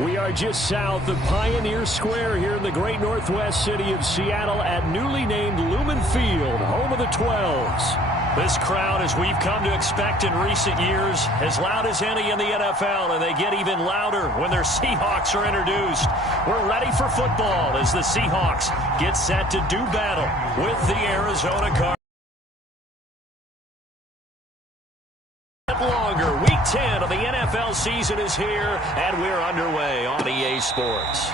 We are just south of Pioneer Square here in the great northwest city of Seattle at newly named Lumen Field, home of the 12s. This crowd, as we've come to expect in recent years, as loud as any in the NFL, and they get even louder when their Seahawks are introduced. We're ready for football as the Seahawks get set to do battle with the Arizona Cardinals. Longer. Week 10 of the NFL season is here, and we're underway on EA Sports.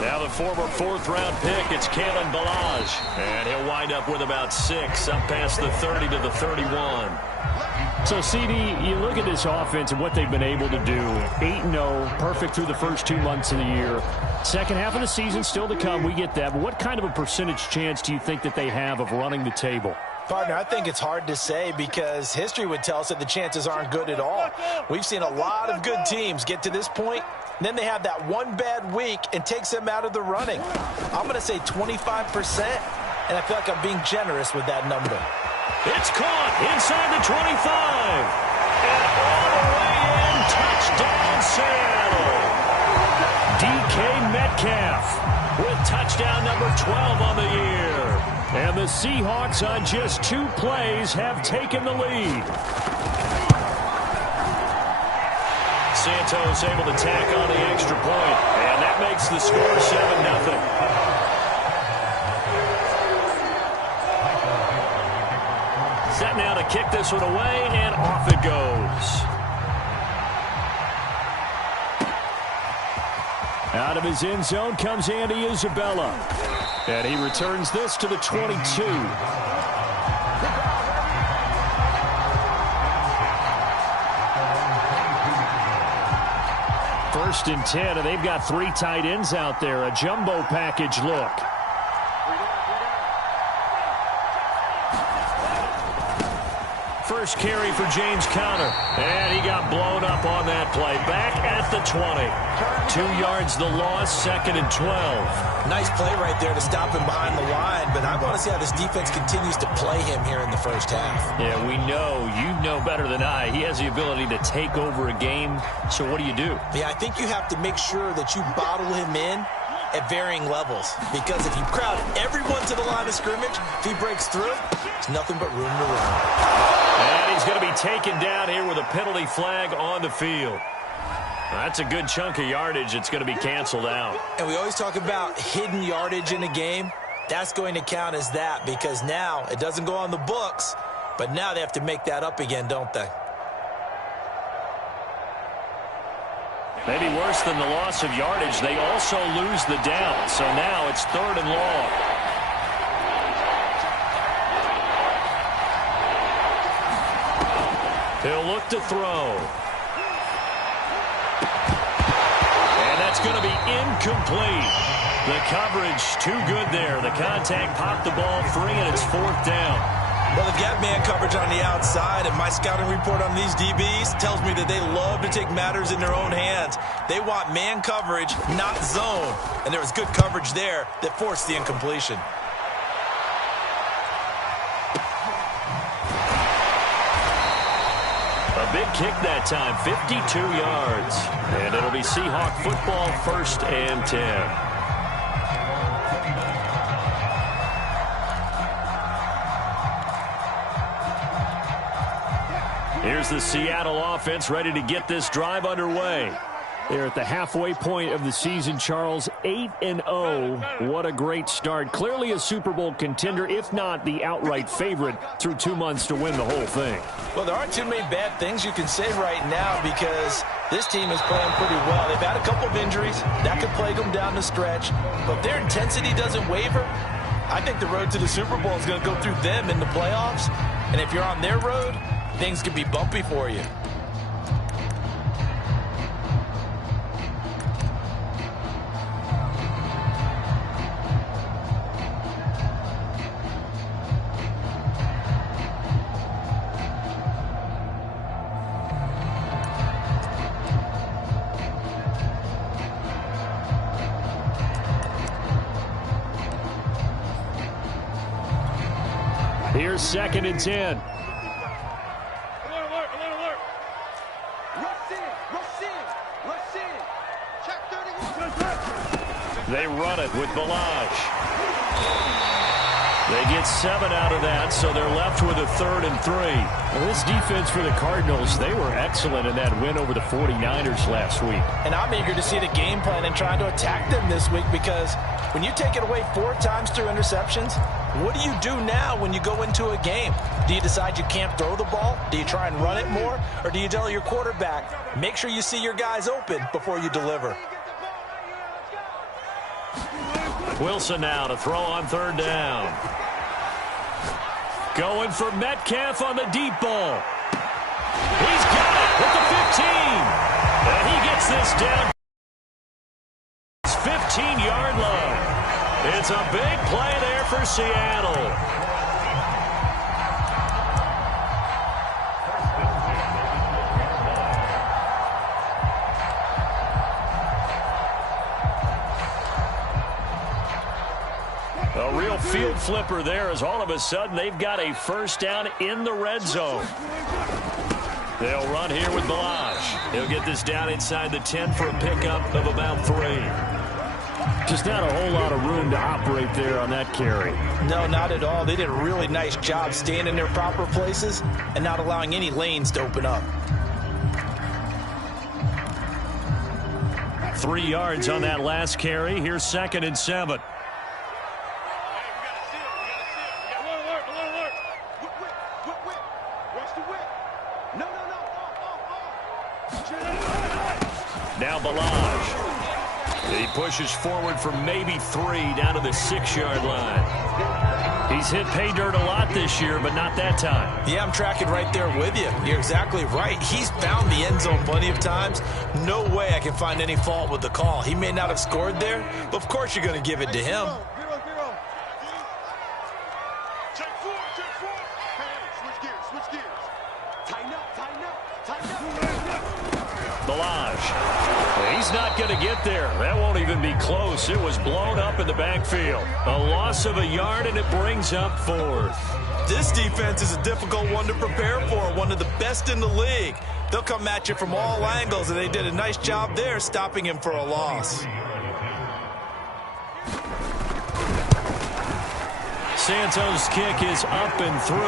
Now the former fourth-round pick, it's Kalen Ballage, and he'll wind up with about 6, up past the 30 to the 31. So, CD, you look at this offense and what they've been able to do. 8-0, perfect through the first 2 months of the year. Second half of the season still to come, we get that. But what kind of a percentage chance do you think that they have of running the table? Partner, I think it's hard to say because history would tell us that the chances aren't good at all. We've seen a lot of good teams get to this point, and then they have that one bad week and takes them out of the running. I'm going to say 25%, and I feel like I'm being generous with that number. It's caught inside the 25. And all the way in, touchdown Seattle. DK Metcalf with touchdown number 12 on the year. And the Seahawks on just 2 plays have taken the lead. Santos able to tack on the extra point, and that makes the score 7-0. Set now to kick this one away, and off it goes. Out of his end zone comes Andy Isabella. And he returns this to the 22. First and 10, and they've got 3 tight ends out there. A jumbo package look. First carry for James Conner. And he got blown up on that play. Back at the 20. 2 yards the loss, 2nd and 12. Nice play right there to stop him behind the line, but I want to see how this defense continues to play him here in the first half. Yeah, we know. You know better than I. He has the ability to take over a game, so what do you do? Yeah, I think you have to make sure that you bottle him in at varying levels, because if you crowd everyone to the line of scrimmage, if he breaks through, there's nothing but room to run. And he's going to be taken down here with a penalty flag on the field. That's a good chunk of yardage. It's going to be canceled out. And we always talk about hidden yardage in a game. That's going to count as that, because now it doesn't go on the books, but now they have to make that up again, don't they? Maybe worse than the loss of yardage, they also lose the down. So now it's 3rd and long. He'll look to throw. And that's going to be incomplete. The coverage too good there. The contact popped the ball free, and it's 4th down. Well, they've got man coverage on the outside, and my scouting report on these DBs tells me that they love to take matters in their own hands. They want man coverage, not zone. And there was good coverage there that forced the incompletion. A big kick that time, 52 yards. And it'll be Seahawk football, 1st and 10. Here's the Seattle offense ready to get this drive underway. They're at the halfway point of the season, Charles. 8-0. What a great start. Clearly a Super Bowl contender, if not the outright favorite, through 2 months to win the whole thing. Well, there aren't too many bad things you can say right now because this team is playing pretty well. They've had a couple of injuries. That could plague them down the stretch. But if their intensity doesn't waver, I think the road to the Super Bowl is going to go through them in the playoffs. And if you're on their road, things could be bumpy for you. Here's 2nd and 10. Alert, alert, alert. Rush in. Check 31. They run it with Balaj. They get 7 out of that, so they're left with a 3rd and 3. Well, this defense for the Cardinals, they were excellent in that win over the 49ers last week. And I'm eager to see the game plan and trying to attack them this week, because when you take it away 4 times through interceptions, what do you do now when you go into a game? Do you decide you can't throw the ball? Do you try and run it more? Or do you tell your quarterback, make sure you see your guys open before you deliver? Wilson now to throw on 3rd down. Going for Metcalf on the deep ball. He's got it with the 15. And he gets this down. 15-yard line. It's a big play there for Seattle. A real field flipper there, as all of a sudden they've got a 1st down in the red zone. They'll run here with Balaj. He'll get this down inside the 10 for a pickup of about 3. Just not a whole lot of room to operate there on that carry. No, not at all. They did a really nice job staying in their proper places and not allowing any lanes to open up. 3 yards on that last carry. Here's 2nd and 7. Now Balaj. He pushes forward for maybe 3 down to the 6-yard line. He's hit pay dirt a lot this year, but not that time. Yeah, I'm tracking right there with you. You're exactly right. He's found the end zone plenty of times. No way I can find any fault with the call. He may not have scored there, but of course you're going to give it to him. Check 4. Switch gears. Tighten up. Balaj. He's not going to get there. That won't even be close. It was blown up in the backfield. A loss of a yard, and it brings up 4th. This defense is a difficult one to prepare for, one of the best in the league. They'll come at you from all angles, and they did a nice job there stopping him for a loss. Santos' kick is up and through,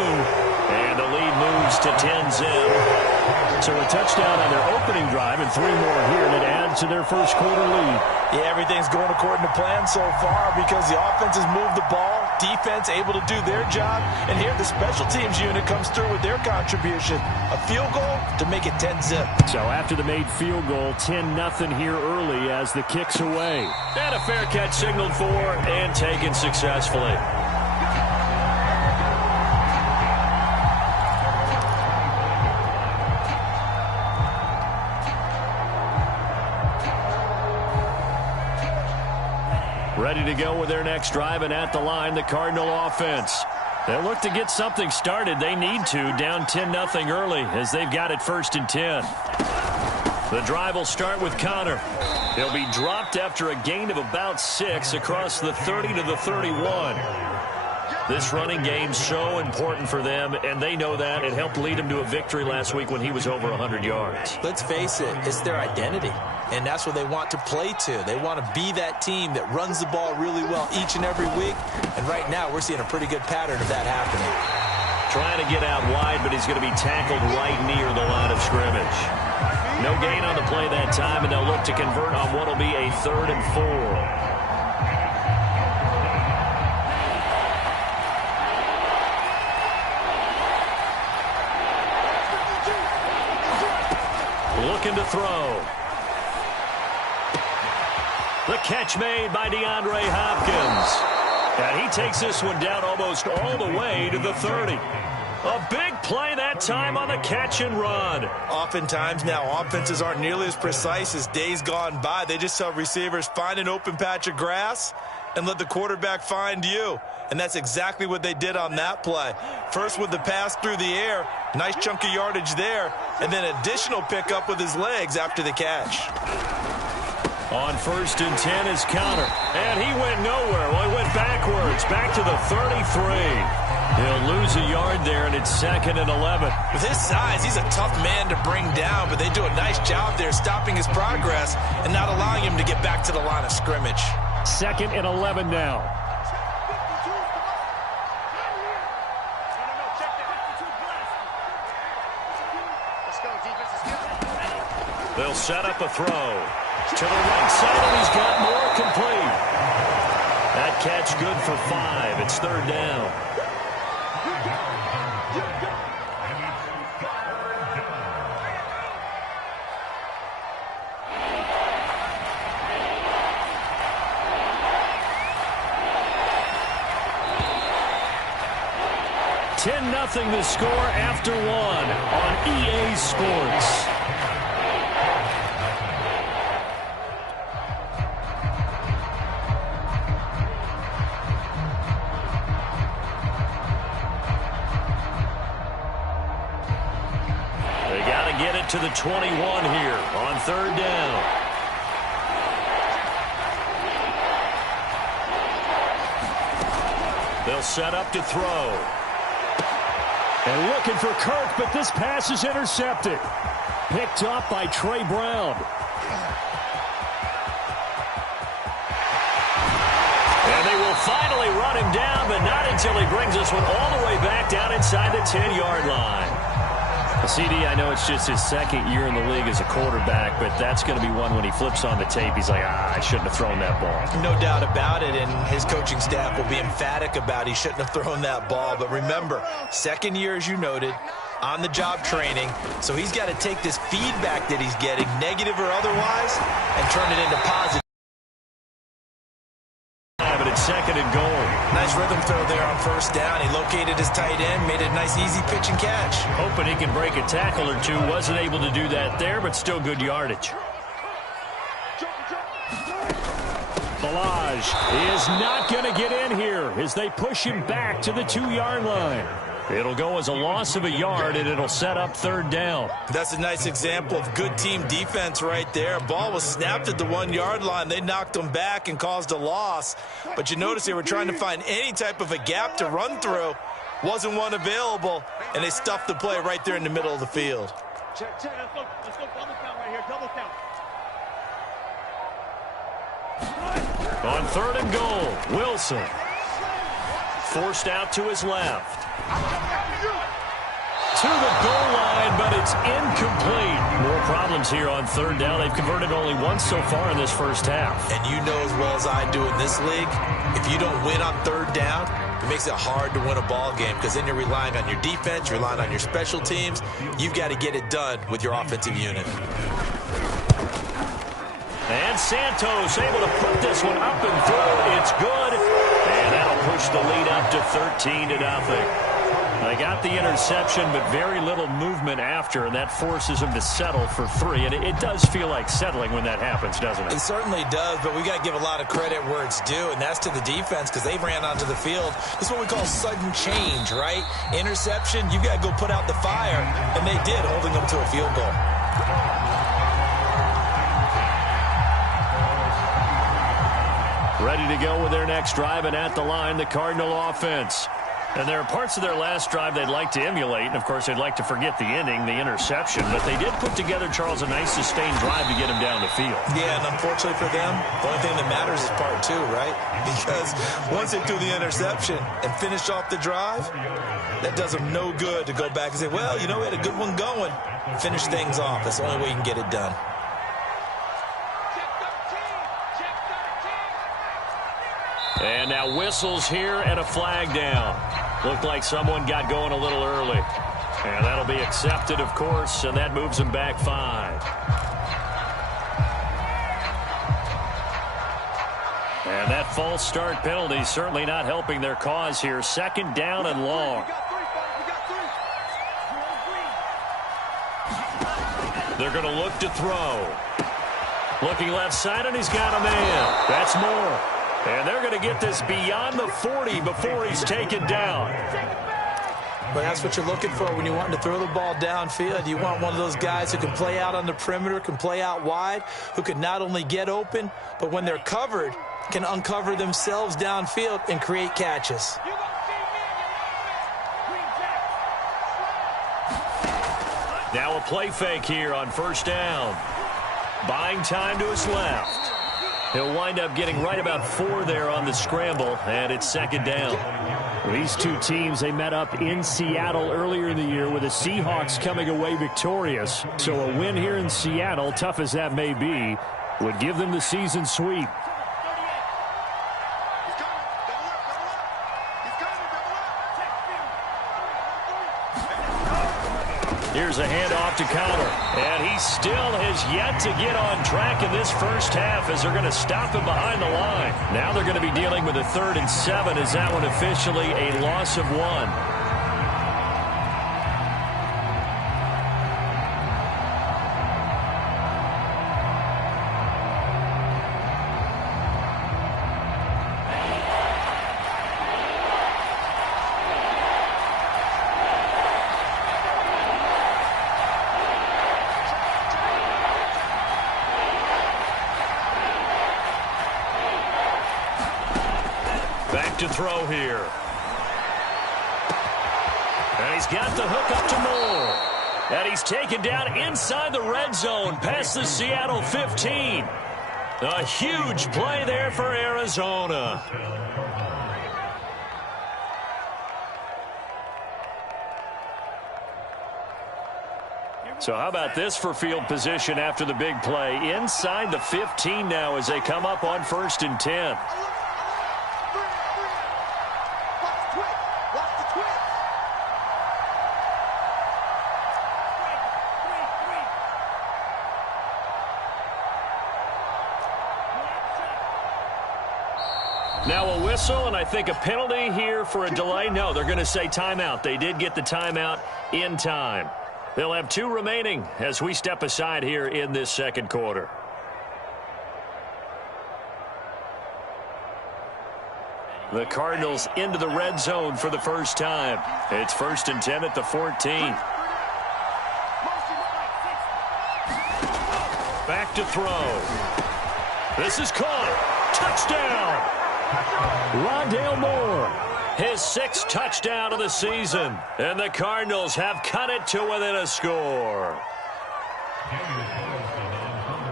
and the lead moves to 10-zip. So a touchdown on their opening drive and 3 more here, and it adds to their first quarter lead. Yeah, everything's going according to plan so far because the offense has moved the ball, defense able to do their job, and here the special teams unit comes through with their contribution. A field goal to make it 10-zip. So after the made field goal, 10-0 here early as the kick's away. And a fair catch signaled for and taken successfully. Ready to go with their next drive, and at the line, the Cardinal offense. They'll look to get something started. They need to, down 10-0 early, as they've got it 1st and 10. The drive will start with Connor. He'll be dropped after a gain of about 6 across the 30 to the 31. This running game's so important for them, and they know that. It helped lead them to a victory last week when he was over 100 yards. Let's face it, it's their identity. And that's what they want to play to. They want to be that team that runs the ball really well each and every week. And right now, we're seeing a pretty good pattern of that happening. Trying to get out wide, but he's going to be tackled right near the line of scrimmage. No gain on the play that time, and they'll look to convert on what will be a 3rd and 4. Looking to throw. The catch made by DeAndre Hopkins. And he takes this one down almost all the way to the 30. A big play that time on the catch and run. Oftentimes now, offenses aren't nearly as precise as days gone by. They just tell receivers, find an open patch of grass and let the quarterback find you. And that's exactly what they did on that play. First with the pass through the air, nice chunk of yardage there, and then additional pickup with his legs after the catch. On 1st and 10 is counter. And he went nowhere. Well, he went backwards, back to the 33. He'll lose a yard there, and it's 2nd and 11. With his size, he's a tough man to bring down, but they do a nice job there stopping his progress and not allowing him to get back to the line of scrimmage. 2nd and 11 now. They'll set up a throw to the right side, and he's got more complete. That catch good for 5. It's 3rd down. Nothing to score after 1 on EA Sports. They got to get it to the 21 here on 3rd down. They'll set up to throw. And looking for Kirk, but this pass is intercepted. Picked up by Trey Brown. And they will finally run him down, but not until he brings this one all the way back down inside the 10-yard line. CD, I know it's just his 2nd year in the league as a quarterback, but that's going to be one when he flips on the tape, he's like, I shouldn't have thrown that ball. No doubt about it, and his coaching staff will be emphatic about he shouldn't have thrown that ball. But remember, 2nd year, as you noted, on-the-job training, so he's got to take this feedback that he's getting, negative or otherwise, and turn it into positive. But it's 2nd and goal. Nice rhythm throw there on 1st down. He located his tight end, made a nice easy pitch and catch. Hoping he can break a tackle or two. Wasn't able to do that there, but still good yardage. Balaj is not going to get in here as they push him back to the 2-yard line. It'll go as a loss of a yard, and it'll set up 3rd down. That's a nice example of good team defense right there. Ball was snapped at the 1-yard line. They knocked him back and caused a loss. But you notice they were trying to find any type of a gap to run through. Wasn't one available, and they stuffed the play right there in the middle of the field. Check. Let's go double count right here. Double count. On 3rd and goal, Wilson. Forced out to his left. To the goal line, but it's incomplete. More problems here on 3rd down. They've converted only once so far in this 1st half. And you know as well as I do in this league, if you don't win on 3rd down, it makes it hard to win a ball game because then you're relying on your defense, you're relying on your special teams. You've got to get it done with your offensive unit. And Santos able to put this one up and through. It's good. And that'll push the lead up to 13-0. They got the interception, but very little movement after, and that forces them to settle for 3. And it does feel like settling when that happens, doesn't it? It certainly does, but we got to give a lot of credit where it's due, and that's to the defense because they ran onto the field. This is what we call sudden change, right? Interception, you got to go put out the fire, and they did, holding them to a field goal. Ready to go with their next drive, and at the line, the Cardinal offense. And there are parts of their last drive they'd like to emulate, and, of course, they'd like to forget the inning, the interception. But they did put together, Charles, a nice sustained drive to get him down the field. Yeah, and unfortunately for them, the only thing that matters is part 2, right? Because once they threw the interception and finished off the drive, that does them no good to go back and say, well, you know, we had a good one going. Finish things off. That's the only way you can get it done. And now whistles here and a flag down. Looked like someone got going a little early. And that'll be accepted, of course, and that moves them back 5. And that false start penalty certainly not helping their cause here. Second down and long. They're going to look to throw. Looking left side, and he's got a man. That's more. And they're going to get this beyond the 40 before he's taken down. Well, that's what you're looking for when you want to throw the ball downfield. You want one of those guys who can play out on the perimeter, can play out wide, who can not only get open, but when they're covered, can uncover themselves downfield and create catches. Now a play fake here on first down. Buying time to his left. He'll wind up getting right about 4 there on the scramble, and it's second down. These two teams, they met up in Seattle earlier in the year with the Seahawks coming away victorious. So a win here in Seattle, tough as that may be, would give them the season sweep. Here's a handoff to Connor, and he still has yet to get on track in this first half as they're going to stop him behind the line. Now they're going to be dealing with a 3rd and 7 as that one officially a loss of 1. To throw here. And he's got the hook up to Moore. And he's taken down inside the red zone past the Seattle 15. A huge play there for Arizona. So how about this for field position after the big play? Inside the 15 now as they come up on 1st and 10. Now a whistle, and I think a penalty here for a delay. No, they're going to say timeout. They did get the timeout in time. They'll have 2 remaining as we step aside here in this second quarter. The Cardinals into the red zone for the first time. It's 1st and 10 at the 14. Back to throw. This is caught. Touchdown. Rondale Moore, his 6th touchdown of the season. And the Cardinals have cut it to within a score.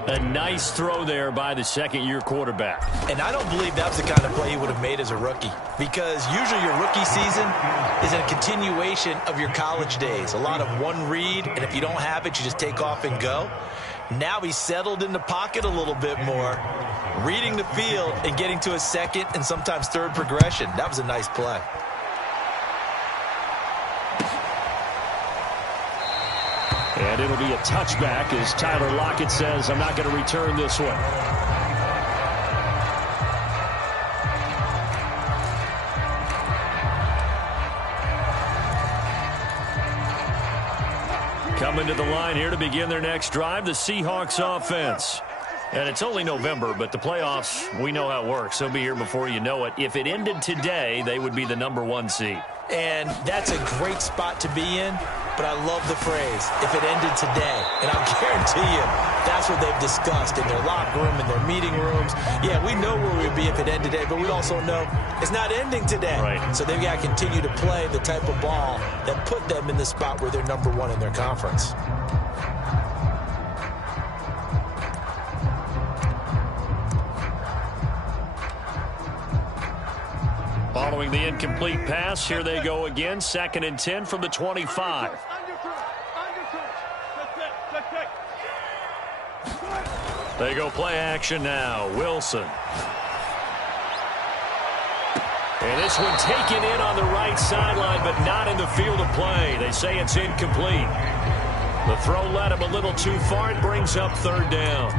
A nice throw there by the second-year quarterback. And I don't believe that was the kind of play he would have made as a rookie, because usually your rookie season is a continuation of your college days. A lot of one read, and if you don't have it, you just take off and go. Now he's settled in the pocket a little bit more, reading the field and getting to a 2nd and sometimes 3rd progression. That was a nice play. And it'll be a touchback as Tyler Lockett says, I'm not going to return this one. Coming to the line here to begin their next drive, the Seahawks offense. And it's only November, but the playoffs, we know how it works. They'll be here before you know it. If it ended today, they would be the #1 seed. And that's a great spot to be in, but I love the phrase, if it ended today. And I'll guarantee you, that's what they've discussed in their locker room, in their meeting rooms. Yeah, we know where we'd be if it ended today, but we also know it's not ending today. Right. So they've got to continue to play the type of ball that put them in the spot where they're #1 in their conference. Following the incomplete pass, here they go again. 2nd and 10 from the 25. They go play action now. Wilson. And this one taken in on the right sideline, but not in the field of play. They say it's incomplete. The throw led him a little too far. It brings up 3rd down.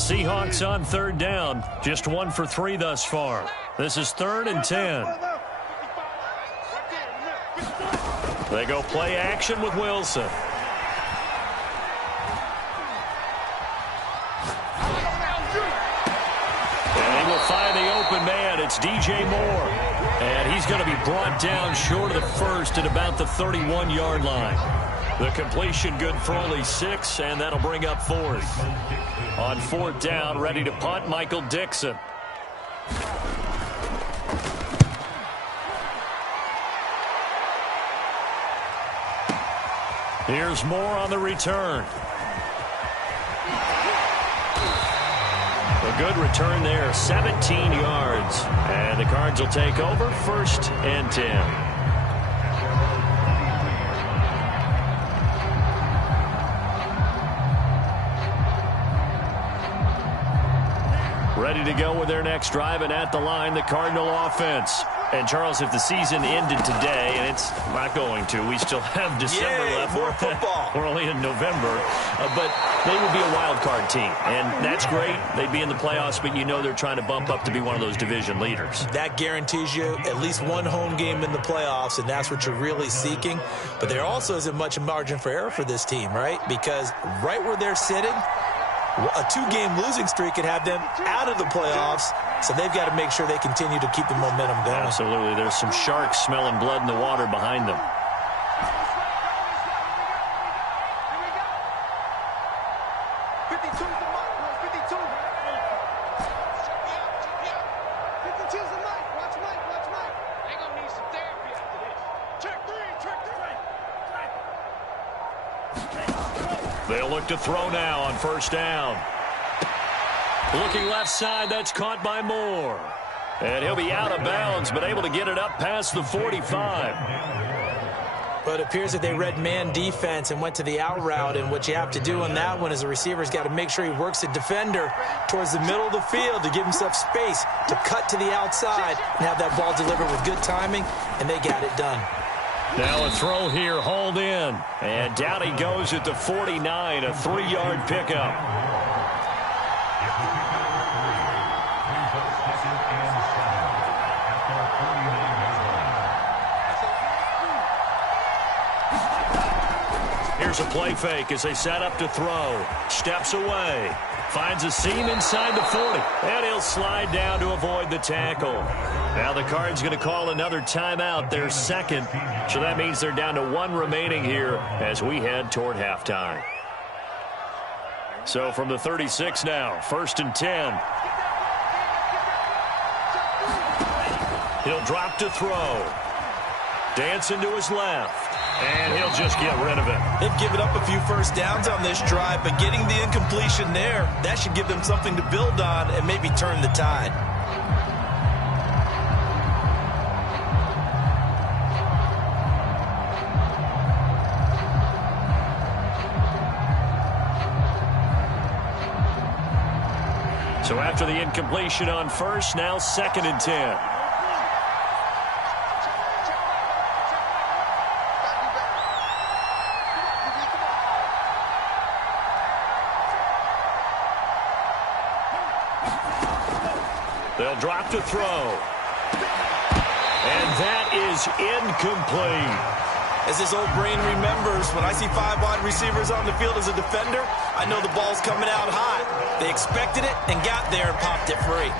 Seahawks on third down. Just 1 for 3 thus far. This is 3rd and 10. They go play action with Wilson. And he will find the open man. It's DJ Moore. And he's going to be brought down short of the first at about the 31-yard line. The completion good for only 6, and that'll bring up 4th. On 4th down, ready to punt, Michael Dixon. Here's Moore on the return. A good return there, 17 yards. And the Cards will take over, 1st and 10. Ready to go with their next drive, and at the line, the Cardinal offense. And, Charles, if the season ended today, and it's not going to, we still have December left. More football. We're only in November. But they would be a wild card team, and that's great. They'd be in the playoffs, but you know they're trying to bump up to be one of those division leaders. That guarantees you at least one home game in the playoffs, and that's what you're really seeking. But there also isn't much margin for error for this team, right? Because right where they're sitting, a 2-game losing streak could have them out of the playoffs, so they've got to make sure they continue to keep the momentum going. Absolutely. There's some sharks smelling blood in the water behind them. They'll look to throw now on 1st down. Looking left side, that's caught by Moore. And he'll be out of bounds, but able to get it up past the 45. But it appears that they read man defense and went to the out route, and what you have to do on that one is the receiver's got to make sure he works the defender towards the middle of the field to give himself space to cut to the outside and have that ball delivered with good timing, and they got it done. Now a throw here, hauled in. And down he goes at the 49, a 3-yard pickup. Here's a play fake as they set up to throw. Steps away. Finds a seam inside the 40. And he'll slide down to avoid the tackle. Now the Cards going to call another timeout, their 2nd. So that means they're down to 1 remaining here as we head toward halftime. So from the 36 now, 1st and 10. He'll drop to throw. Dancing to his left. And he'll just get rid of it. They've given up a few first downs on this drive, but getting the incompletion there, that should give them something to build on and maybe turn the tide. So after the incompletion on 1st, now 2nd and 10. They'll drop to throw. And that is incomplete. As his old brain remembers, when I see 5 wide receivers on the field as a defender, I know the ball's coming out hot. They expected it and got there and popped it free.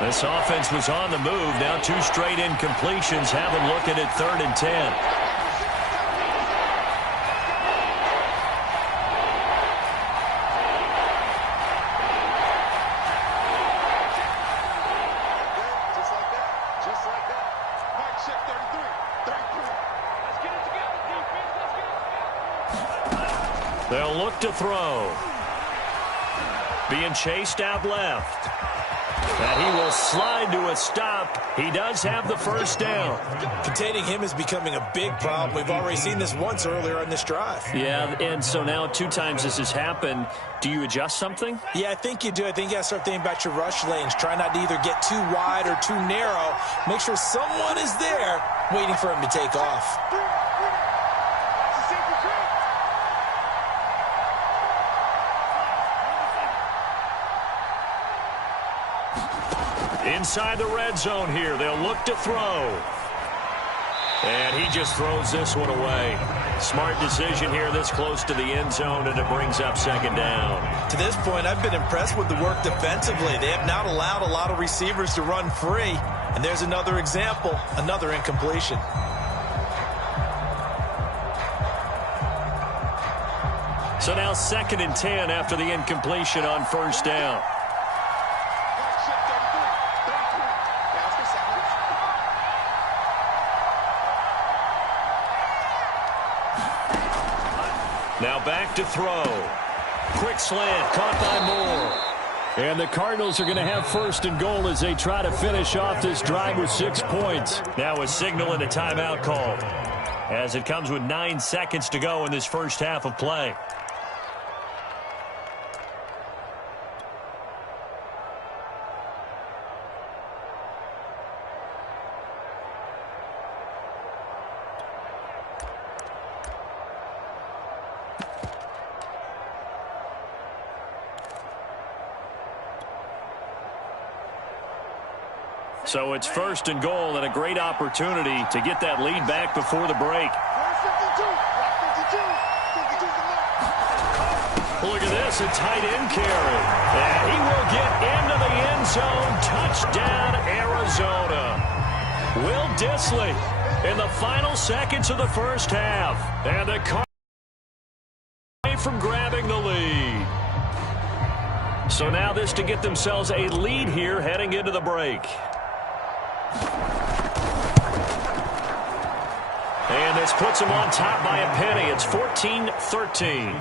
This offense was on the move. Now 2 straight incompletions have them looking at 3rd and 10. They'll look to throw. being chased out left. And he will slide to a stop. He does have the first down. Containing him is becoming a big problem. We've already seen this once earlier in this drive. Yeah, and so now 2 times this has happened. Do you adjust something? Yeah, I think you do. I think you got to start thinking about your rush lanes. Try not to either get too wide or too narrow. Make sure someone is there waiting for him to take off. Inside the red zone here, they'll look to throw. And he just throws this one away. Smart decision here this close to the end zone, and it brings up second down. To this point, I've been impressed with the work defensively. They have not allowed a lot of receivers to run free. And there's another example, another incompletion. So now 2nd and 10 after the incompletion on first down. Now back to throw. Quick slant, caught by Moore. And the Cardinals are going to have 1st and goal as they try to finish off this drive with 6 points. Now a signal and a timeout call, as it comes with 9 seconds to go in this first half of play. So it's 1st and goal, and a great opportunity to get that lead back before the break. Look at this, a tight end carry. And he will get into the end zone. Touchdown, Arizona. Will Dissly in the final seconds of the first half. And the Cardinals from grabbing the lead. So now this to get themselves a lead here heading into the break. And this puts them on top by a penny. It's 14-13.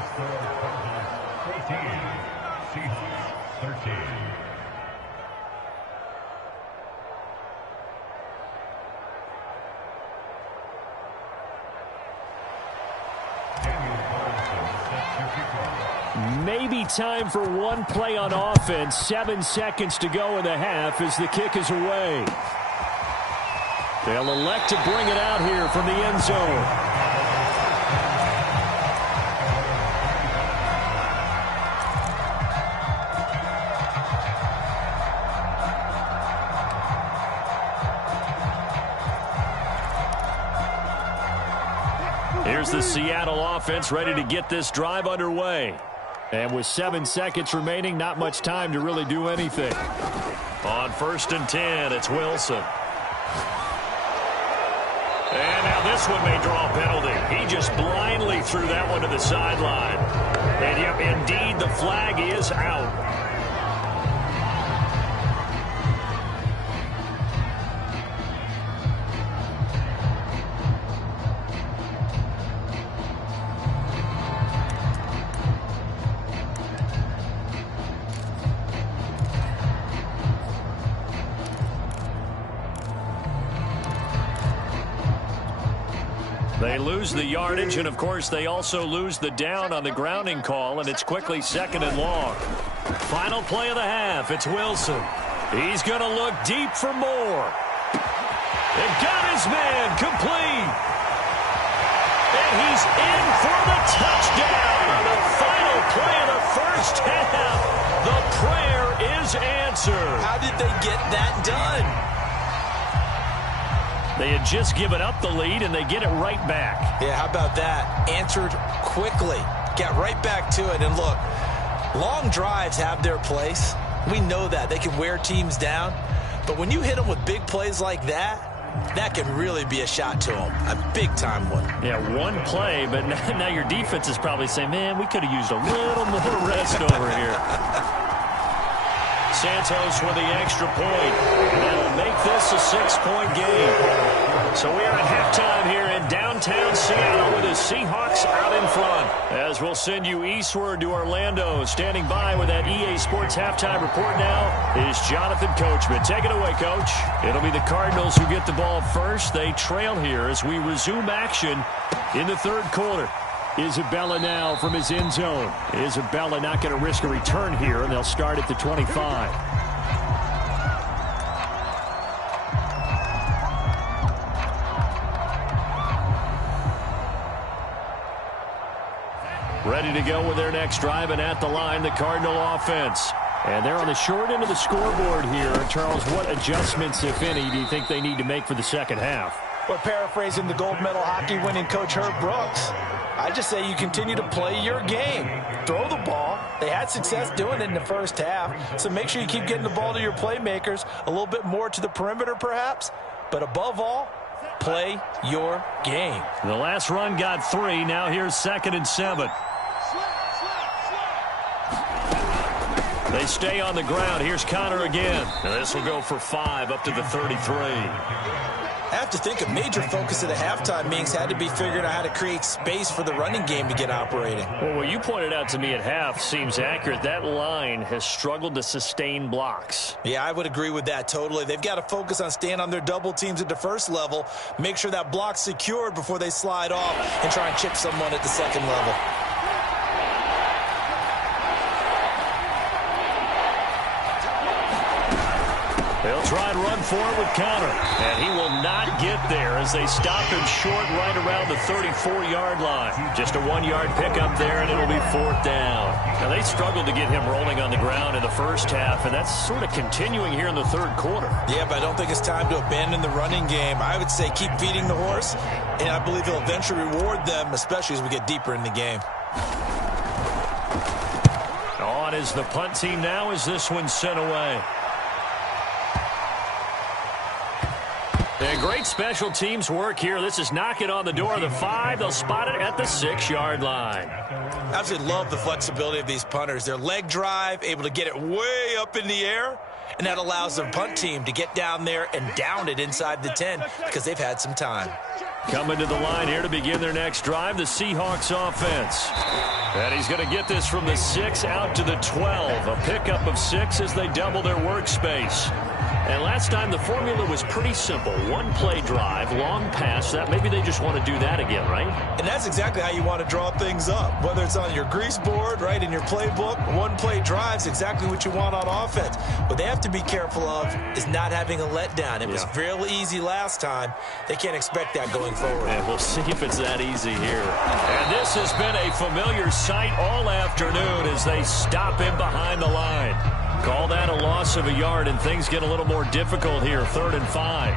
Maybe time for one play on offense. 7 seconds to go in the half as the kick is away. They'll elect to bring it out here from the end zone. Here's the Seattle offense ready to get this drive underway. And with 7 seconds remaining, not much time to really do anything. On 1st and 10, it's Wilson. And now this one may draw a penalty. He just blindly threw that one to the sideline. And yep, indeed, the flag is out. They lose the yardage, and of course they also lose the down on the grounding call, and it's quickly 2nd and long. Final play of the half, it's Wilson. He's going to look deep for Moore. And got his man complete. And he's in for the touchdown. The final play of the first half. The prayer is answered. How did they get that done? They had just given up the lead, and they get it right back. Yeah, how about that? Answered quickly. Get right back to it. And look, long drives have their place. We know that. They can wear teams down. But when you hit them with big plays like that, that can really be a shot to them. A big-time one. Yeah, one play, but now your defense is probably saying, man, we could have used a little more rest over here. Santos with the extra point. And that'll make this a 6-point game. So we are at halftime here in downtown Seattle with the Seahawks out in front. As we'll send you eastward to Orlando. Standing by with that EA Sports halftime report now is Jonathan Coachman. Take it away, Coach. It'll be the Cardinals who get the ball first. They trail here as we resume action in the third quarter. Isabella now from his end zone. Isabella not going to risk a return here, and they'll start at the 25. Ready to go with their next drive, and at the line, the Cardinal offense. And they're on the short end of the scoreboard here. Charles, what adjustments, if any, do you think they need to make for the second half? We're paraphrasing the gold medal hockey winning coach Herb Brooks. I just say you continue to play your game. Throw the ball. They had success doing it in the first half, so make sure you keep getting the ball to your playmakers, a little bit more to the perimeter perhaps, but above all, play your game. The last run got 3. Now here's 2nd and 7. They stay on the ground. Here's Connor again. Now this will go for 5 up to the 33. I have to think a major focus of the halftime meetings had to be figuring out how to create space for the running game to get operating. Well, what you pointed out to me at half seems accurate. That line has struggled to sustain blocks. Yeah, I would agree with that totally. They've got to focus on staying on their double teams at the first level, make sure that block's secured before they slide off and try and chip someone at the second level. They'll try and run forward with Connor. And he will not get there as they stop him short right around the 34-yard line. Just a 1-yard pickup there, and it'll be 4th down. Now, they struggled to get him rolling on the ground in the first half, and that's sort of continuing here in the third quarter. Yeah, but I don't think it's time to abandon the running game. I would say keep feeding the horse, and I believe he'll eventually reward them, especially as we get deeper in the game. On is the punt team now as this one's sent away. And great special teams work here. This is knocking on the door of the 5. They'll spot it at the 6-yard line. I absolutely love the flexibility of these punters. Their leg drive, able to get it way up in the air, and that allows their punt team to get down there and down it inside the 10 because they've had some time. Coming to the line here to begin their next drive, the Seahawks offense. And he's going to get this from the 6 out to the 12. A pickup of 6 as they double their workspace. And last time the formula was pretty simple. 1-play drive, long pass. That maybe they just want to do that again, right? And that's exactly how you want to draw things up. Whether it's on your grease board, right, in your playbook, 1-play drive's exactly what you want on offense. What they have to be careful of is not having a letdown. It was real easy last time. They can't expect that going forward. And we'll see if it's that easy here. And this has been a familiar sight all afternoon as they stop him behind the line. Call that a loss of a yard, and things get a little more difficult here, 3rd and 5.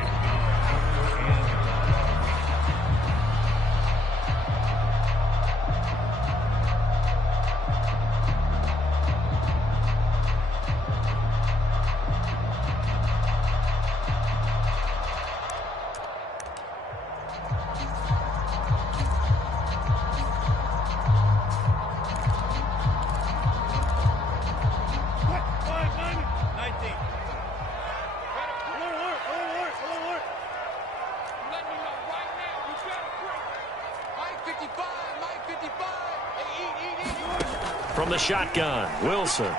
From the shotgun, Wilson.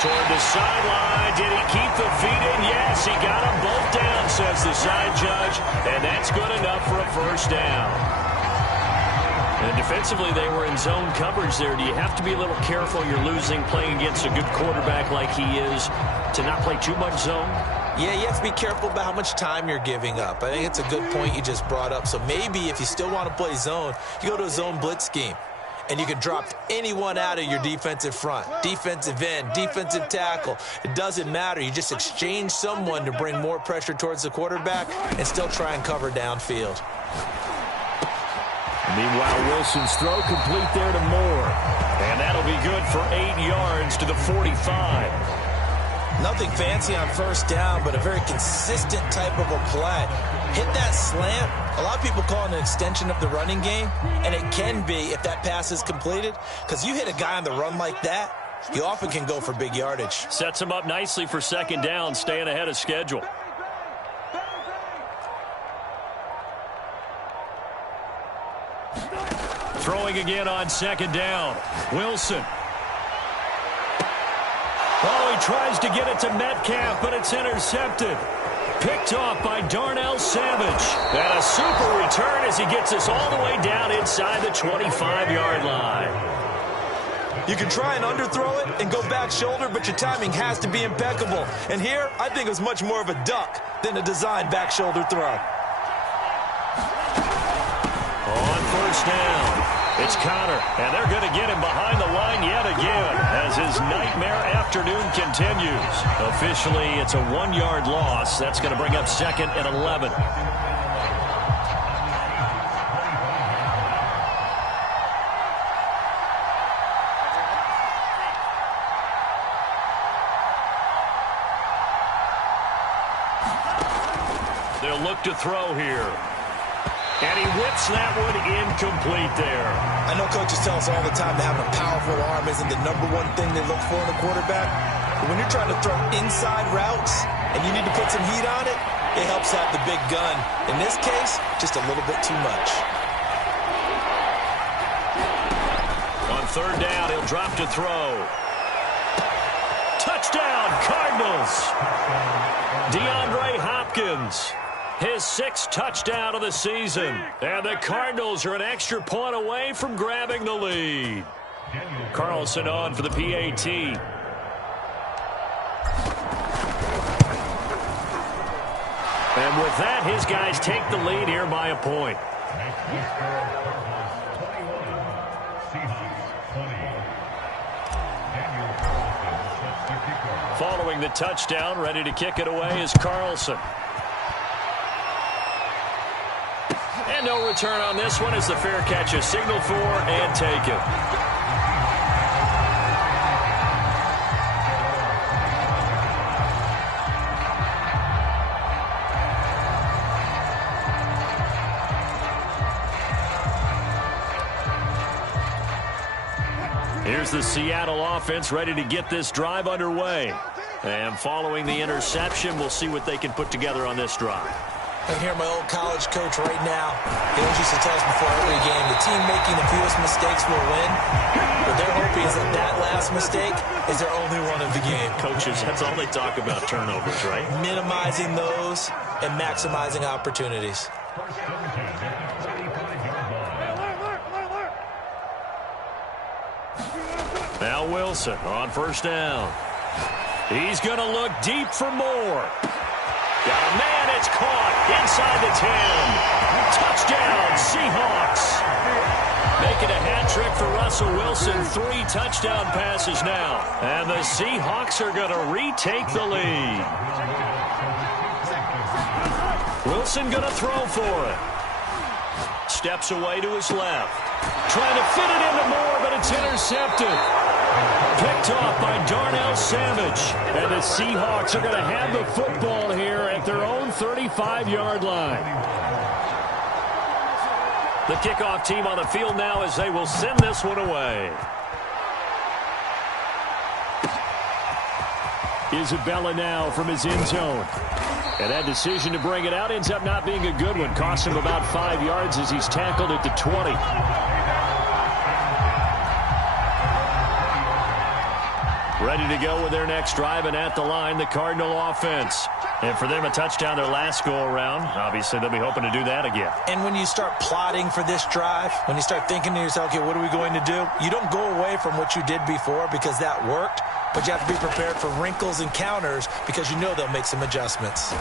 Toward the sideline. Did he keep the feet in? Yes, he got them both down, says the side judge. And that's good enough for a first down. And defensively, they were in zone coverage there. Do you have to be a little careful? You're losing, playing against a good quarterback like he is, to not play too much zone? Yeah, you have to be careful about how much time you're giving up. I think it's a good point you just brought up. So maybe if you still want to play zone, you go to a zone blitz scheme. And you can drop anyone out of your defensive front. Defensive end, defensive tackle. It doesn't matter. You just exchange someone to bring more pressure towards the quarterback and still try and cover downfield. Meanwhile, Wilson's throw complete there to Moore. And that'll be good for 8 yards to the 45. Nothing fancy on first down, but a very consistent type of a play. Hit that slant. A lot of people call it an extension of the running game, and it can be if that pass is completed, because you hit a guy on the run like that, he often can go for big yardage. Sets him up nicely for second down, staying ahead of schedule. Throwing again on second down. Wilson. Oh, he tries to get it to Metcalf, but it's intercepted. Picked off by Darnell Savage. And a super return as he gets us all the way down inside the 25-yard line. You can try and underthrow it and go back shoulder, but your timing has to be impeccable. And here, I think it was much more of a duck than a designed back shoulder throw. On first down, it's Connor, and they're going to get him behind the line yet again as his nightmare afternoon continues. Officially, it's a 1-yard loss. That's going to bring up second and 11. They'll look to throw here. And he whips that one incomplete there. I know coaches tell us all the time that having a powerful arm isn't the number one thing they look for in a quarterback. But when you're trying to throw inside routes and you need to put some heat on it, it helps have the big gun. In this case, just a little bit too much. On third down, he'll drop to throw. Touchdown, Cardinals. DeAndre Hopkins. His 6th touchdown of the season. And the Cardinals are an extra point away from grabbing the lead. Carlson on for the PAT. And with that, his guys take the lead here by a point. Following the touchdown, ready to kick it away is Carlson. And no return on this one as the fair catch is signaled for and taken. Here's the Seattle offense ready to get this drive underway. And following the interception, we'll see what they can put together on this drive. I can hear my old college coach right now. He always used to tell us before every game, the team making the fewest mistakes will win. What they're hoping is that that last mistake is their only one of the game. Coaches, that's all they talk about, turnovers, right? Minimizing those and maximizing opportunities. Now Wilson on first down. He's going to look deep for more. Got a man, it's caught inside the 10. Touchdown, Seahawks. Making a hat trick for Russell Wilson. 3 touchdown passes now. And the Seahawks are going to retake the lead. Wilson going to throw for it. Steps away to his left. Trying to fit it into Moore, but it's intercepted. Picked off by Darnell Savage. And the Seahawks are going to have the football here at their own 35-yard line. The kickoff team on the field now as they will send this one away. Isabella now from his end zone. And that decision to bring it out ends up not being a good one. Cost him about 5 yards as he's tackled at the 20. Ready to go with their next drive, and at the line, the Cardinal offense. And for them, a touchdown their last go-around. Obviously, they'll be hoping to do that again. And when you start plotting for this drive, when you start thinking to yourself, okay, what are we going to do? You don't go away from what you did before because that worked, but you have to be prepared for wrinkles and counters because you know they'll make some adjustments.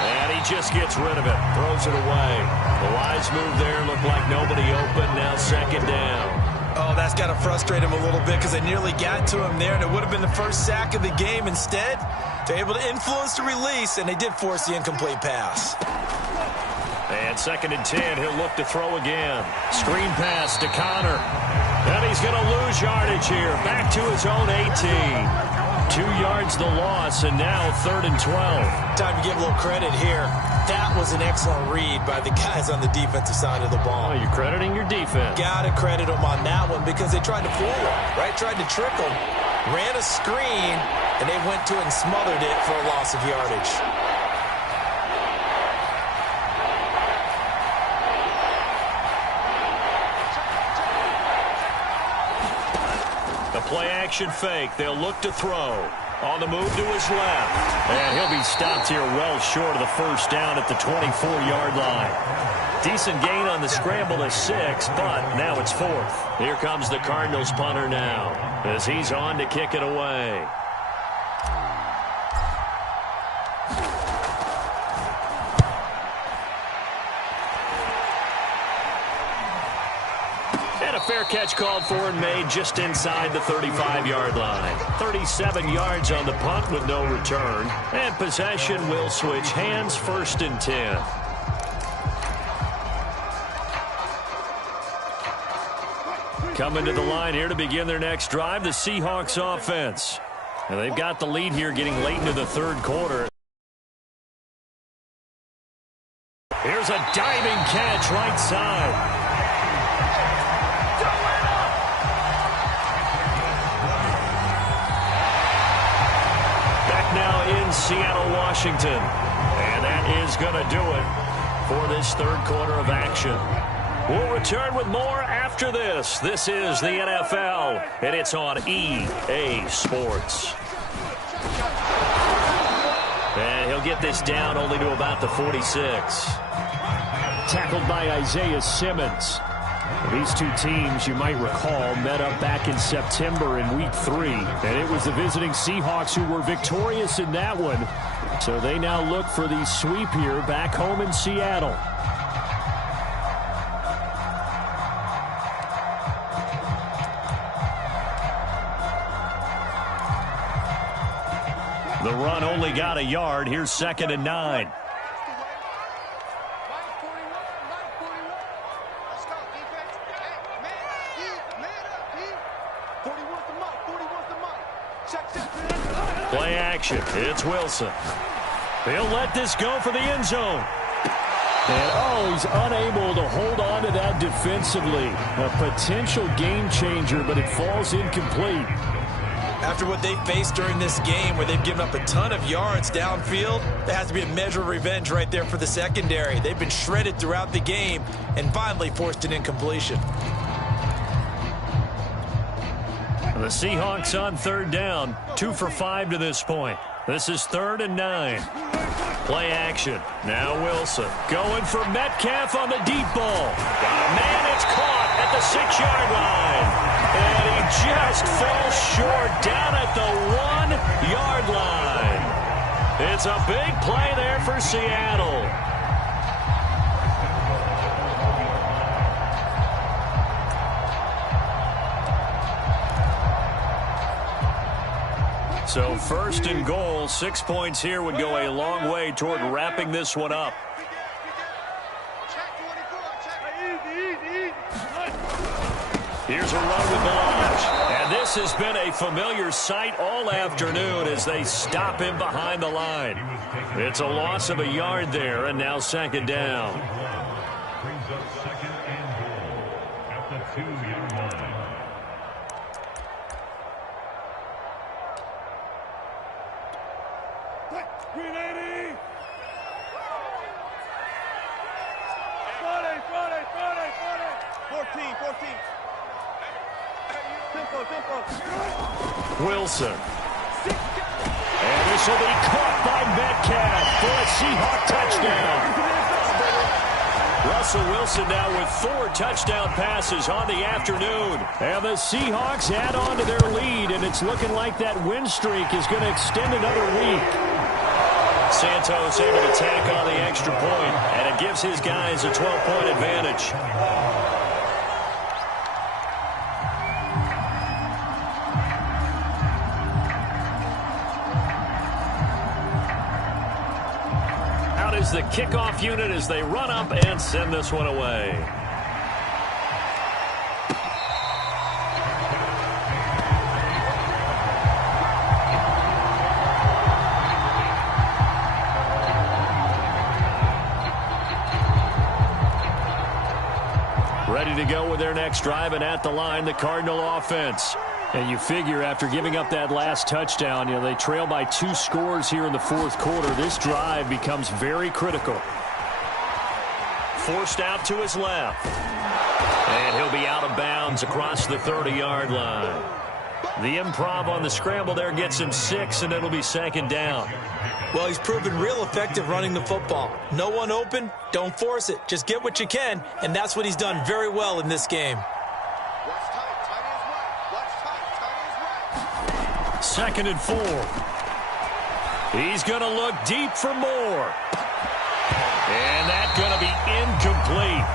And he just gets rid of it, throws it away. The wise move there, looked like nobody open, now second down. Oh, that's got to frustrate him a little bit because they nearly got to him there, and it would have been the first sack of the game. Instead, they're able to influence the release, and they did force the incomplete pass. And second and 10, he'll look to throw again. Screen pass to Connor. And he's going to lose yardage here. Back to his own 18. 2 yards the loss, and now 3rd and 12. Time to give a little credit here. That was an excellent read by the guys on the defensive side of the ball. Oh, you're crediting your defense. Got to credit them on that one because they tried to fool him, right? Tried to trick him, ran a screen, and they went to it and smothered it for a loss of yardage. The play-action fake. They'll look to throw. On the move to his left. And he'll be stopped here well short of the first down at the 24-yard line. Decent gain on the scramble to 6, but now it's 4th. Here comes the Cardinals punter now as he's on to kick it away. And a fair catch called for and made just inside the 35-yard line. 37 yards on the punt with no return. And possession will switch hands, 1st and 10. Coming to the line here to begin their next drive, the Seahawks offense. And they've got the lead here getting late into the 3rd quarter. Here's a diving catch right side. Now in Seattle, Washington. And that is going to do it for this 3rd quarter of action. We'll return with more after this. This is the NFL, and it's on EA Sports. And he'll get this down only to about the 46. Tackled by Isaiah Simmons. These two teams, you might recall, met up back in September in Week 3. And it was the visiting Seahawks who were victorious in that one. So they now look for the sweep here back home in Seattle. The run only got a yard. Here's 2nd and 9. Play action. It's Wilson. He'll let this go for the end zone. And, he's unable to hold on to that defensively. A potential game changer, but it falls incomplete. After what they faced during this game where they've given up a ton of yards downfield, there has to be a measure of revenge right there for the secondary. They've been shredded throughout the game and finally forced an incompletion. The Seahawks on 3rd down, 2 for 5 to this point. This is 3rd and 9. Play action. Now Wilson going for Metcalf on the deep ball. Got a man, it's caught at the 6-yard line. And he just falls short down at the 1-yard line. It's a big play there for Seattle. So 1st and goal, 6 points here would go a long way toward wrapping this one up. Here's a run with Balaj. And this has been a familiar sight all afternoon as they stop him behind the line. It's a loss of a yard there, and now 2nd down. Brings up 2nd and goal at the 2-yard line. Green 80! 14. Tempo. Wilson. And this will be caught by Metcalf for a Seahawk touchdown. Russell Wilson now with 4 touchdown passes on the afternoon. And the Seahawks add on to their lead, and it's looking like that win streak is going to extend another week. Santos able to tack on the extra point, and it gives his guys a 12-point advantage. Out is the kickoff unit as they run up and send this one away. go with their next drive, and at the line, the Cardinal offense. And you figure after giving up that last touchdown, they trail by 2 scores here in the fourth quarter. This drive becomes very critical. Forced out to his left. And he'll be out of bounds across the 30-yard line. The improv on the scramble there gets him 6, and it'll be second down. Well, he's proven real effective running the football. No one open, don't force it. Just get what you can, and that's what he's done very well in this game. Second and 4. He's going to look deep for more. And that's going to be incomplete.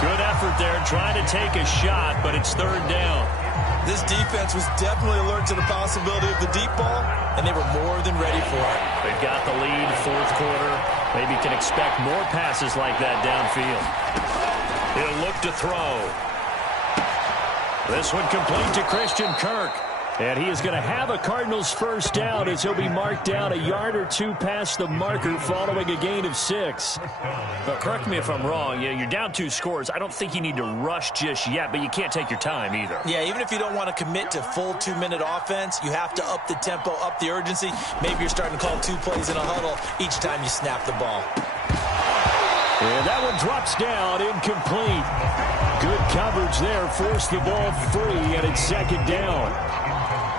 Good effort there trying to take a shot, but it's third down. This defense was definitely alert to the possibility of the deep ball, and they were more than ready for it. They've got the lead, fourth quarter. Maybe can expect more passes like that downfield. He'll look to throw. This one complete to Christian Kirk. And he is going to have a Cardinals first down as he'll be marked down a yard or 2 past the marker following a gain of 6. But correct me if I'm wrong. You're down 2 scores. I don't think you need to rush just yet, but you can't take your time either. Yeah, even if you don't want to commit to full 2-minute offense, you have to up the tempo, up the urgency. Maybe you're starting to call 2 plays in a huddle each time you snap the ball. And that one drops down, incomplete. Good coverage there, forced the ball free, and it's second down.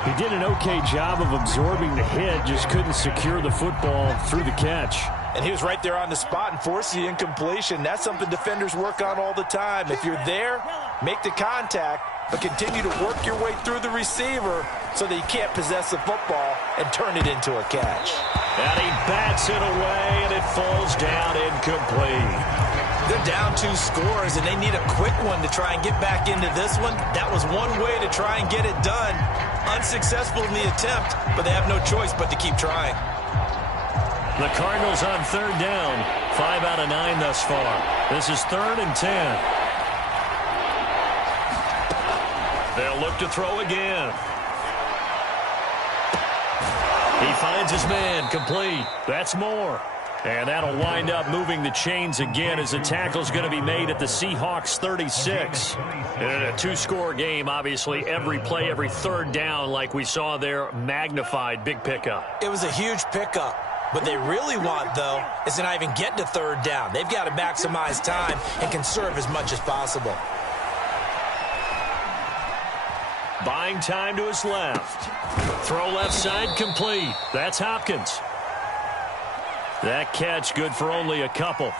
He did an okay job of absorbing the hit, just couldn't secure the football through the catch. And he was right there on the spot and forced the incompletion. That's something defenders work on all the time. If you're there, make the contact, but continue to work your way through the receiver so that you can't possess the football and turn it into a catch. And he bats it away, and it falls down incomplete. They're down 2 scores, and they need a quick one to try and get back into this one. That was one way to try and get it done. Unsuccessful in the attempt, but they have no choice but to keep trying. The Cardinals on third down. 5 out of 9 thus far. This is 3rd and 10. They'll look to throw again. He finds his man, complete. That's more. And that'll wind up moving the chains again as the tackle's going to be made at the Seahawks 36. In a 2-score game, obviously, every play, every third down, like we saw there, magnified, big pickup. It was a huge pickup. What they really want, though, is to not even get to third down. They've got to maximize time and conserve as much as possible. Buying time to his left. Throw left side, complete. That's Hopkins. That catch good for only a couple.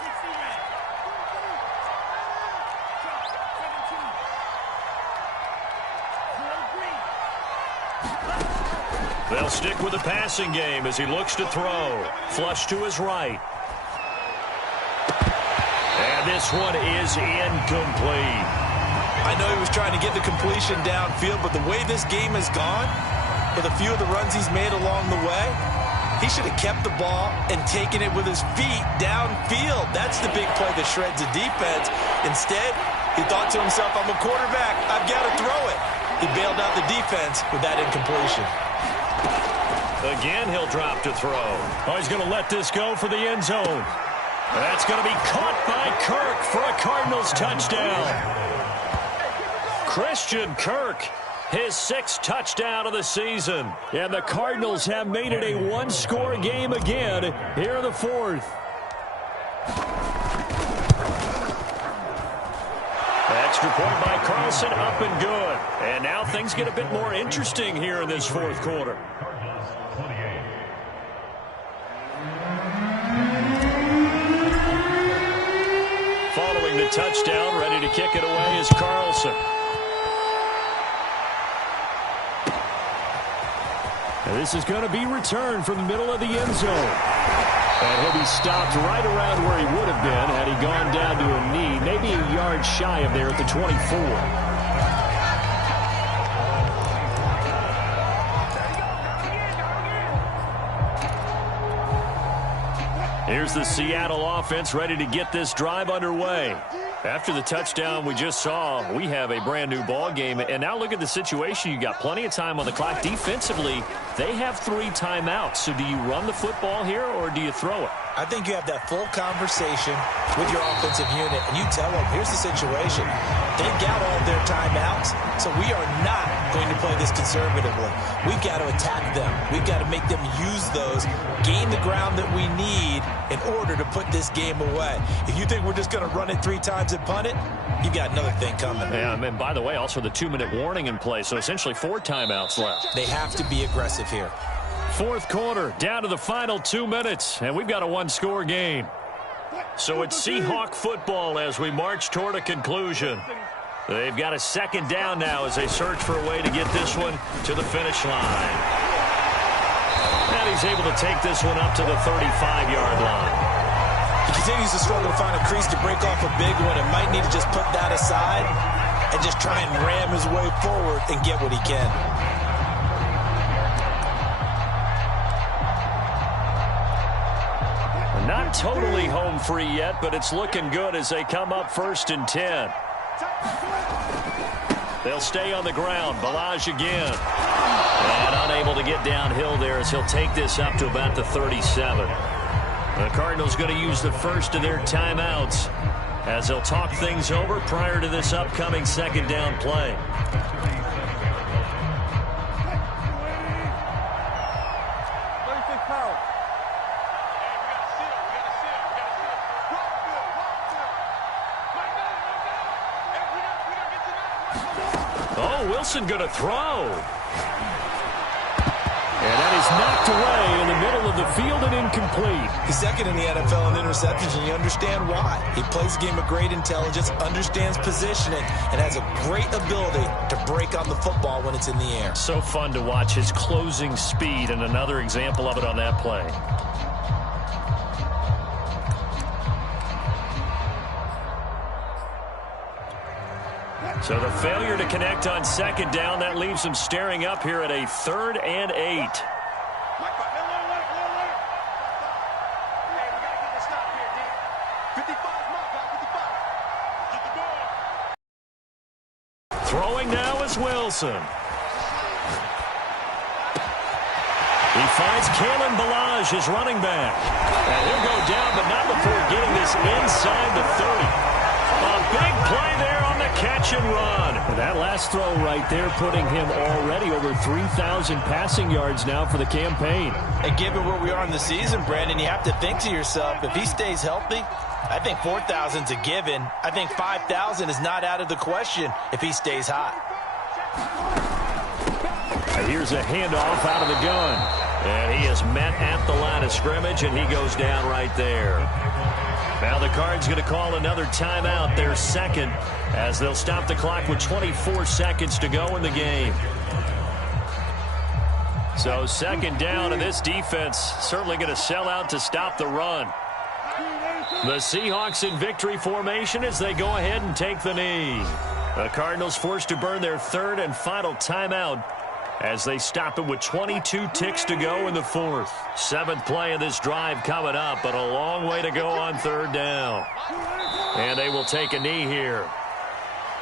They'll stick with the passing game as he looks to throw. Flush to his right. And this one is incomplete. I know he was trying to get the completion downfield, but the way this game has gone, with a few of the runs he's made along the way, he should have kept the ball and taken it with his feet downfield. That's the big play that shreds the defense. Instead, he thought to himself, I'm a quarterback. I've got to throw it. He bailed out the defense with that incompletion. Again, he'll drop to throw. Oh, he's going to let this go for the end zone. That's going to be caught by Kirk for a Cardinals touchdown. Christian Kirk, his 6th touchdown of the season. And the Cardinals have made it a 1-score game again here in the 4th. Extra point by Carlson, up and good. And now things get a bit more interesting here in this 4th quarter. Following the touchdown, ready to kick it away is Carlson. And this is going to be returned from the middle of the end zone. And he'll be stopped right around where he would have been had he gone down to a knee, maybe a yard shy of there at the 24. Here's the Seattle offense ready to get this drive underway. After the touchdown we just saw, we have a brand new ball game. And now look at the situation. You got plenty of time on the clock. Defensively, they have 3 timeouts. So do you run the football here or do you throw it? I think you have that full conversation with your offensive unit, and you tell them, here's the situation. They've got all their timeouts, so we are not going to play this conservatively. We've got to attack them. We've got to make them use those, gain the ground that we need in order to put this game away. If you think we're just going to run it 3 times and punt it, you've got another thing coming. Yeah, and by the way, also the 2-minute warning in play, so essentially 4 timeouts left. They have to be aggressive here. Fourth quarter, down to the final 2 minutes, and we've got a 1-score game. So it's Seahawk football as we march toward a conclusion. They've got a second down now as they search for a way to get this one to the finish line. And he's able to take this one up to the 35-yard line. He continues to struggle to find a crease to break off a big one and might need to just put that aside and just try and ram his way forward and get what he can. Not totally home free yet, but it's looking good as they come up 1st and 10. They'll stay on the ground. Balaj again. And unable to get downhill there as he'll take this up to about the 37. The Cardinals going to use the first of their timeouts as they'll talk things over prior to this upcoming second down play. Wilson going to throw. And that is knocked away in the middle of the field and incomplete. He's second in the NFL in interceptions, and you understand why. He plays a game of great intelligence, understands positioning, and has a great ability to break on the football when it's in the air. So fun to watch his closing speed, and another example of it on that play. So the failure to connect on second down, that leaves them staring up here at a 3rd and 8. Throwing now is Wilson. He finds Kalen Balaj, his running back. And he'll go down, but not before getting this inside the 30. A big play there on the catch and run. That last throw right there putting him already over 3,000 passing yards now for the campaign. And given where we are in the season, Brandon, you have to think to yourself, if he stays healthy, I think 4,000's a given. I think 5,000 is not out of the question if he stays hot. Here's a handoff out of the gun. And he is met at the line of scrimmage, and he goes down right there. Now the Cards going to call another timeout, their second, as they'll stop the clock with 24 seconds to go in the game. So second down, and this defense certainly going to sell out to stop the run. The Seahawks in victory formation as they go ahead and take the knee. The Cardinals forced to burn their 3rd and final timeout as they stop it with 22 ticks to go in the 4th. 7th play of this drive coming up, but a long way to go on 3rd down. And they will take a knee here.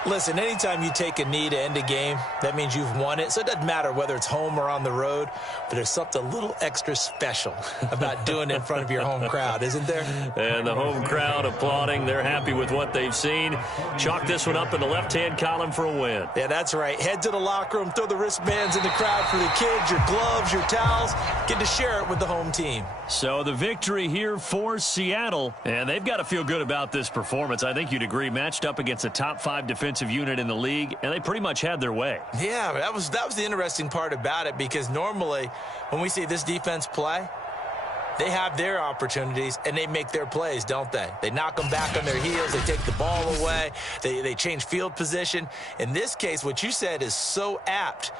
Listen, anytime you take a knee to end a game, that means you've won it. So it doesn't matter whether it's home or on the road, but there's something a little extra special about doing it in front of your home crowd, isn't there? And the home crowd applauding. They're happy with what they've seen. Chalk this one up in the left-hand column for a win. Yeah, that's right. Head to the locker room, throw the wristbands in the crowd for the kids, your gloves, your towels. Get to share it with the home team. So the victory here for Seattle, and they've got to feel good about this performance. I think you'd agree, matched up against a top 5 defensive unit in the league, and they pretty much had their way. Yeah, that was the interesting part about it, because normally when we see this defense play, they have their opportunities and they make their plays, don't they? They knock them back on their heels. They take the ball away. They change field position. In this case, what you said is so apt.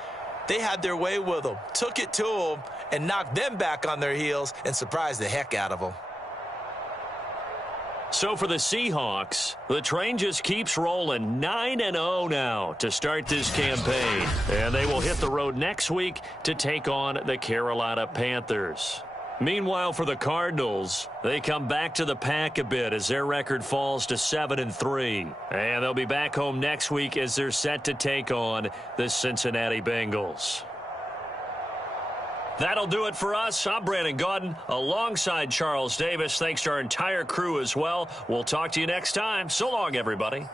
They had their way with them, took it to them, and knocked them back on their heels and surprised the heck out of them. So for the Seahawks, the train just keeps rolling 9-0 now to start this campaign. And they will hit the road next week to take on the Carolina Panthers. Meanwhile, for the Cardinals, they come back to the pack a bit as their record falls to 7-3. And they'll be back home next week as they're set to take on the Cincinnati Bengals. That'll do it for us. I'm Brandon Gaudin alongside Charles Davis. Thanks to our entire crew as well. We'll talk to you next time. So long, everybody.